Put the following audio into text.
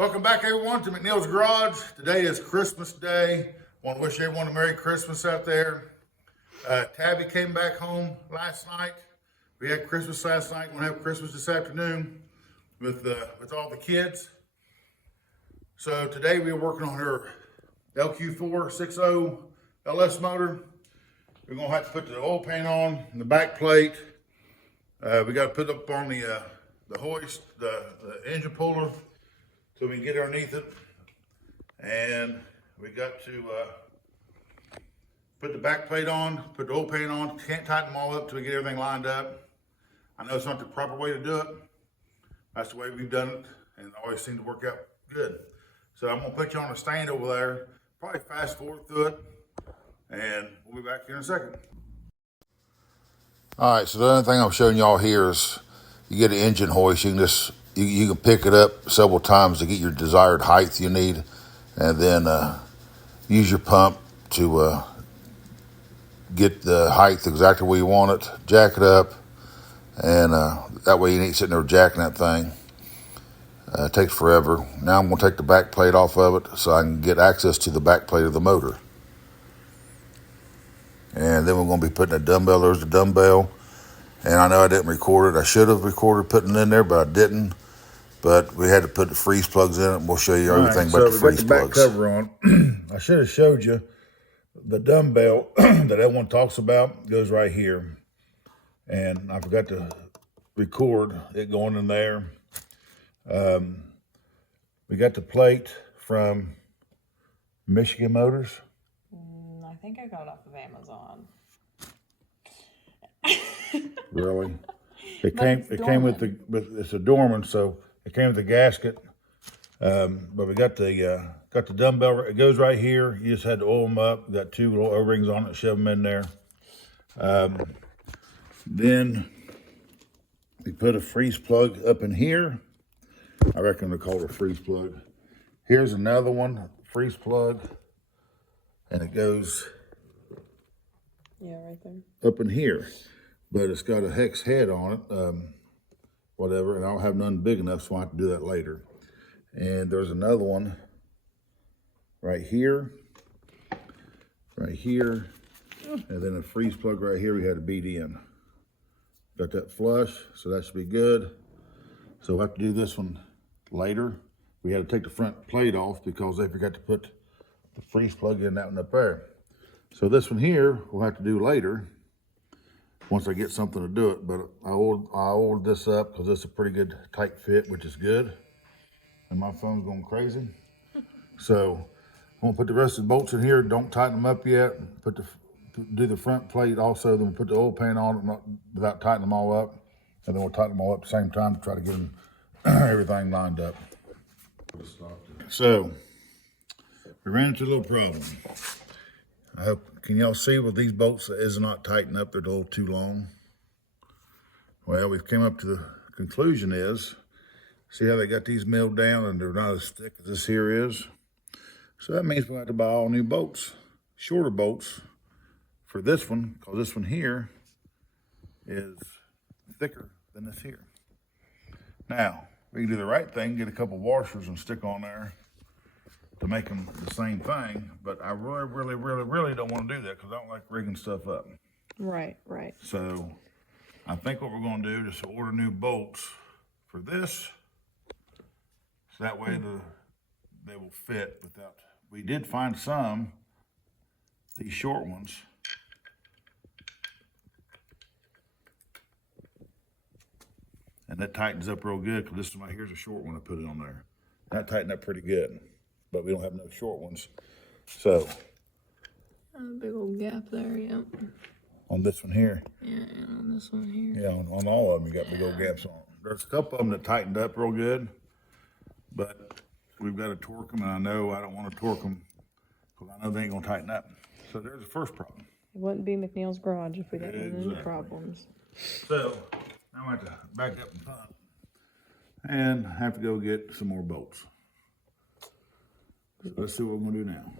Welcome back, everyone, to McNeil's Garage. Today is Christmas Day. I want to wish everyone a Merry Christmas out there. Tabby came back home last night. We had Christmas last night. We're going to have Christmas this afternoon with all the kids. So today we are working on her LQ4 6.0 LS motor. We're going to have to put the oil pan on and the back plate. We got to put up on the hoist, the engine puller, so we can get underneath it. And we got to put the back plate on, put the oil pan on. Can't tighten them all up till we get everything lined up. I know it's not the proper way to do it. That's the way we've done it, and it always seemed to work out good. So I'm gonna put you on a stand over there, probably fast forward through it, and we'll be back here in a second. All right, so the other thing I'm showing y'all here is you get an engine hoist. You can just you can pick it up several times to get your desired height you need, and then use your pump to get the height exactly where you want it. Jack it up, and that way you ain't sitting there jacking that thing. It takes forever. Now I'm going to take the back plate off of it so I can get access to the back plate of the motor. And then we're going to be putting a dumbbell. There's the dumbbell. And I know I didn't record it. I should have recorded putting it in there, but I didn't. But we had to put the freeze plugs in it, and we'll show you everything about the freeze plugs. So we got the back cover on. I should have showed you the dumbbell that everyone talks about goes right here. And I forgot to record it going in there. We got the plate from Michigan Motors. I think I got it off of Amazon. Really? It came with it's a Dorman, so it came with the gasket. But we got the dumbbell. It goes right here. You just had to oil them up. We got two little O-rings on it. Shove them in there. Then we put a freeze plug up in here. I reckon they're called a freeze plug. Here's another one, freeze plug, and it goes right there up in here. But it's got a hex head on it, whatever, and I don't have none big enough, so I have to do that later. And there's another one right here, and then a freeze plug right here we had to beat in. Got that flush, so that should be good. So we'll have to do this one later. We had to take the front plate off because they forgot to put the freeze plug in that one up there. So this one here we'll have to do later once I get something to do it. But I ordered this up because it's a pretty good tight fit, which is good. And my phone's going crazy. So I'm gonna put the rest of the bolts in here. Don't tighten them up yet. Do the front plate also. Then we'll put the oil pan on it without tightening them all up. And then we'll tighten them all up at the same time to try to get them everything lined up. So we ran into a little problem. Can y'all see with these bolts that is not tightened up, they're a little too long? Well, we've came up to the conclusion is, see how they got these milled down and they're not as thick as this here is? So that means we'll have to buy all new bolts, shorter bolts for this one, because this one here is thicker than this here. Now, we can do the right thing, get a couple washers and stick on there to make them the same thing, but I really don't want to do that because I don't like rigging stuff up. Right. So I think what we're going to do is order new bolts for this, so that way they will fit without. We did find these short ones. And that tightens up real good because this one right here's a short one. I put it on there. That tightened up pretty good, but we don't have no short ones. So. A big old gap there, yep. On this one here. Yeah, and on this one here. Yeah, on all of them you got big old gaps on. There's a couple of them that tightened up real good, but we've got to torque them, and I know I don't want to torque them because I know they ain't gonna tighten up. So there's the first problem. It wouldn't be McNeil's Garage if we didn't have any problems. So now I have to back up and pump and have to go get some more bolts. So let's see what we're gonna do now.